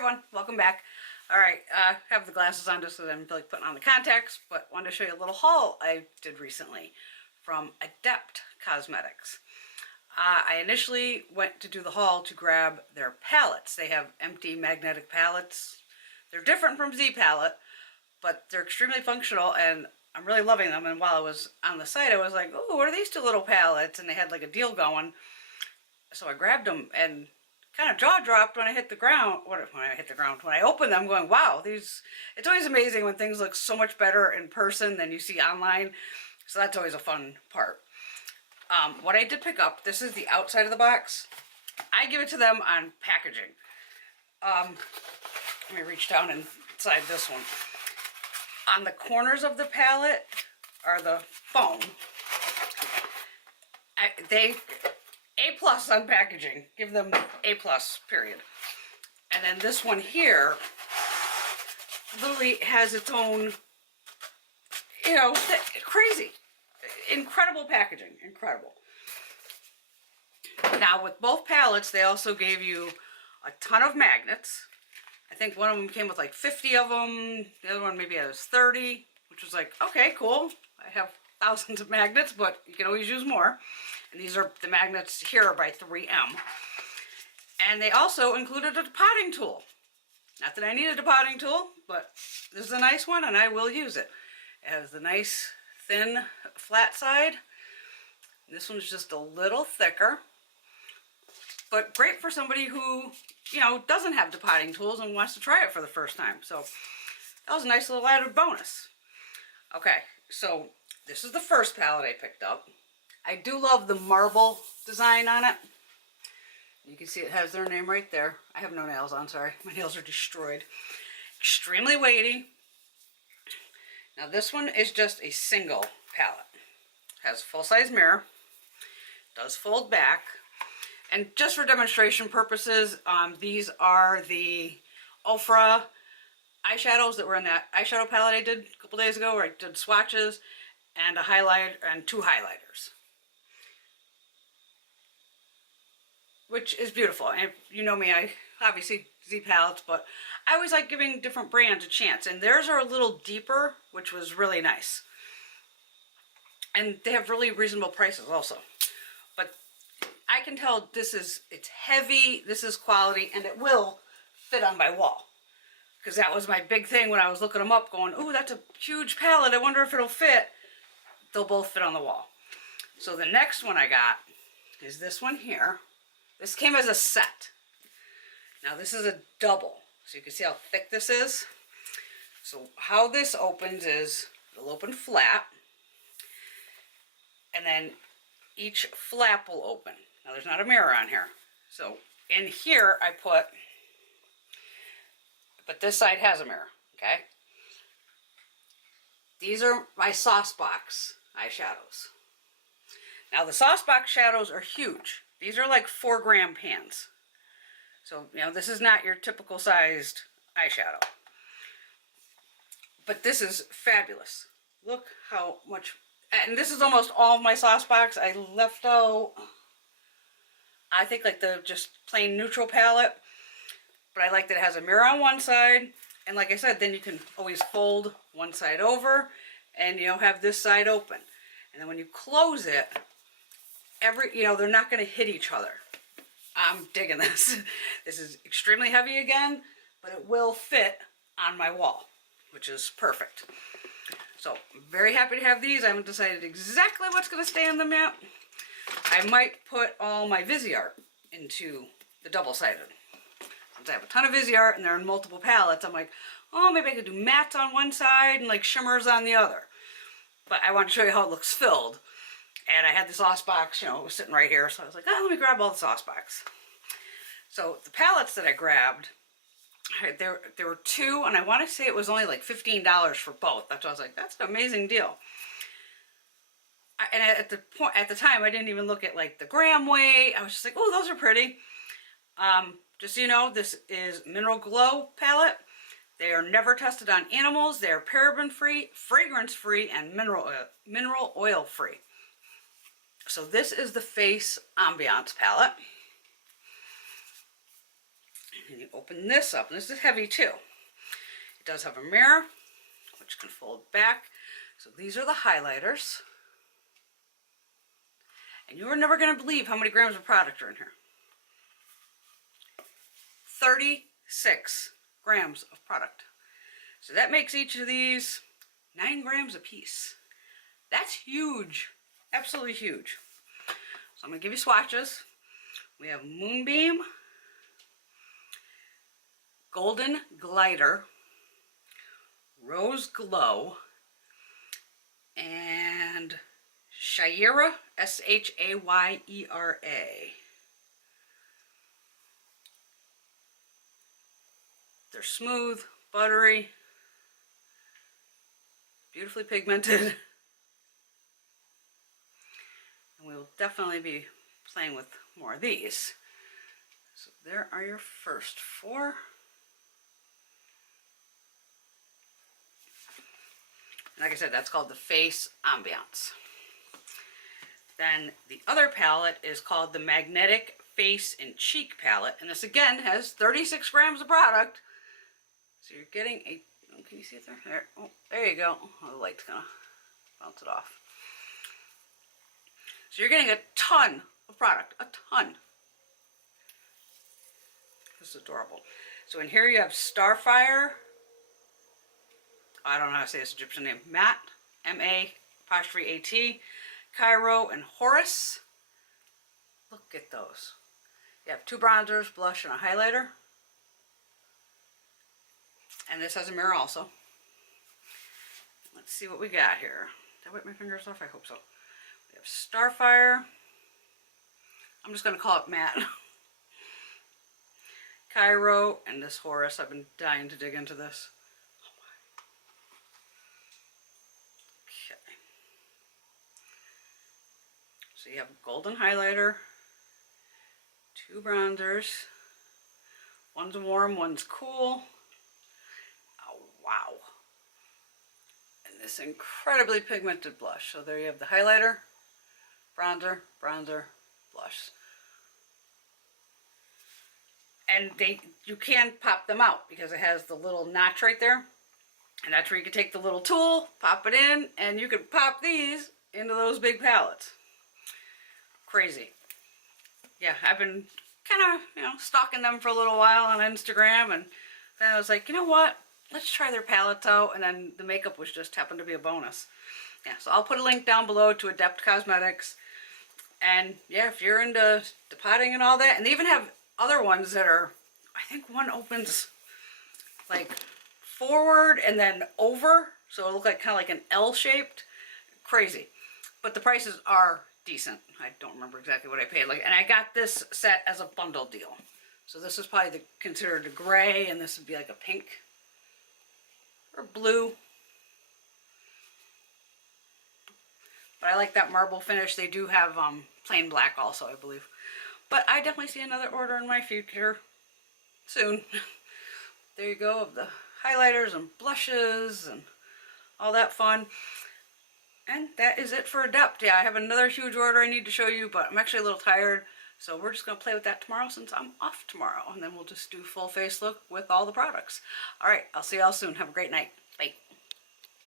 everyone, welcome back. Alright, have the glasses on just so that I'm like putting on the contacts, but wanted to show you a little haul I did recently from Adept Cosmetics. I initially went to do the haul to grab their palettes. They have empty magnetic palettes. They're different from Z palette, but they're extremely functional and I'm really loving them. And while I was on the site, I was like, oh, what are these two little palettes? And they had like a deal going. So I grabbed them and kind of jaw dropped when I hit the ground. When I opened them, going, wow, these. It's always amazing when things look so much better in person than you see online. So that's always a fun part. What I did pick up, this is the outside of the box. I give it to them on packaging. Let me reach down inside this one. On the corners of the palette are the foam. A+ on packaging. Give them A+, period. And then this one here literally has its own, you know, crazy. Incredible packaging. Incredible. Now, with both palettes, they also gave you a ton of magnets. I think one of them came with like 50 of them. The other one maybe has 30, which was like, okay, cool. I have thousands of magnets, but you can always use more. And these are the magnets here by 3M. And they also included a depotting tool. Not that I need a depotting tool, but this is a nice one and I will use it. It has the nice thin flat side. This one's just a little thicker, but great for somebody who, you know, doesn't have depotting tools and wants to try it for the first time. So that was a nice little added bonus. Okay, so this is the first palette I picked up. I do love the marble design on it. You can see it has their name right there. I have no nails on, sorry. My nails are destroyed. Extremely weighty. Now this one is just a single palette. Has a full-size mirror. Does fold back. And just for demonstration purposes, these are the Ofra eyeshadows that were in that eyeshadow palette I did a couple days ago, where I did swatches and a highlight and 2 highlighters. Which is beautiful. And if you know me, I obviously Z palettes, but I always like giving different brands a chance. And theirs are a little deeper, which was really nice. And they have really reasonable prices also. But I can tell it's heavy, this is quality, and it will fit on my wall. Because that was my big thing when I was looking them up, going, ooh, that's a huge palette, I wonder if it'll fit. They'll both fit on the wall. So the next one I got is this one here. This came as a set. Now this is a double, so you can see how thick this is. So how this opens is, it'll open flat, and then each flap will open. Now there's not a mirror on here. So in here I put, but this side has a mirror, okay? These are my Saucebox eyeshadows. Now the Saucebox shadows are huge. These are like 4-gram pans. So, you know, this is not your typical sized eyeshadow. But this is fabulous. Look how much, and this is almost all of my Saucebox. I left out, I think, like the just plain neutral palette. But I like that it has a mirror on one side. And like I said, then you can always fold one side over and, you know, have this side open. And then when you close it, you know, they're not going to hit each other. I'm digging this. This is extremely heavy again, but it will fit on my wall, which is perfect. So I'm very happy to have these. I haven't decided exactly what's going to stay in them yet. I might put all my Viseart into the double-sided. Since I have a ton of Viseart and they're in multiple palettes, I'm like, oh, maybe I could do mattes on one side and like shimmers on the other. But I want to show you how it looks filled. And I had the Saucebox, you know, it was sitting right here. So I was like, oh, let me grab all the Saucebox. So the palettes that I grabbed, there were 2, and I want to say it was only like $15 for both. That's why I was like, that's an amazing deal. And at the time, I didn't even look at like the gram weight. I was just like, oh, those are pretty. Just so you know, this is Mineral Glow palette. They are never tested on animals. They are paraben-free, fragrance-free, and mineral oil-free. So this is the Face Ambiance palette. And you open this up, and this is heavy too. It does have a mirror, which can fold back. So these are the highlighters. And you're never going to believe how many grams of product are in here. 36 grams of product. So that makes each of these 9 grams a piece. That's huge. Absolutely huge. So I'm going to give you swatches. We have Moonbeam, Golden Glider, Rose Glow, and Shayera, S-H-A-Y-E-R-A. They're smooth, buttery, beautifully pigmented. And we will definitely be playing with more of these. So there are your first 4. And like I said, that's called the Face Ambiance. Then the other palette is called the Magnetic Face and Cheek Palette. And this again has 36 grams of product. So you're getting a, oh, can you see it there? There you go. Oh, the light's gonna bounce it off. So you're getting a ton of product, a ton. This is adorable. So in here you have Starfire. I don't know how to say this Egyptian name. Matte, M-A-T, Cairo, and Horus. Look at those. You have 2 bronzers, blush, and a highlighter. And this has a mirror also. Let's see what we got here. Did I wipe my fingers off? I hope so. We have Starfire. I'm just going to call it Matte. Cairo, and this Horus. I've been dying to dig into this. Oh my. Okay. So you have a golden highlighter, 2 bronzers. One's warm, one's cool. Oh, wow. And this incredibly pigmented blush. So there you have the highlighter, bronzer, bronzer, blush. And you can pop them out because it has the little notch right there. And that's where you can take the little tool, pop it in, and you can pop these into those big palettes. Crazy. Yeah, I've been kind of, stalking them for a little while on Instagram, and then I was like, you know what? Let's try their palettes out, and then the makeup was just happened to be a bonus. Yeah, so I'll put a link down below to Adept Cosmetics. And yeah, if you're into depotting and all that, and they even have other ones that are, I think one opens like forward and then over, so it'll look like kind of like an L-shaped. Crazy. But the prices are decent. I don't remember exactly what I paid. And I got this set as a bundle deal. So this is probably considered a gray, and this would be like a pink or blue. But I like that marble finish. They do have plain black also, I believe. But I definitely see another order in my future soon. There you go, of the highlighters and blushes and all that fun. And that is it for Adept. Yeah, I have another huge order I need to show you, but I'm actually a little tired. So we're just going to play with that tomorrow since I'm off tomorrow. And then we'll just do full face look with all the products. All right, I'll see y'all soon. Have a great night.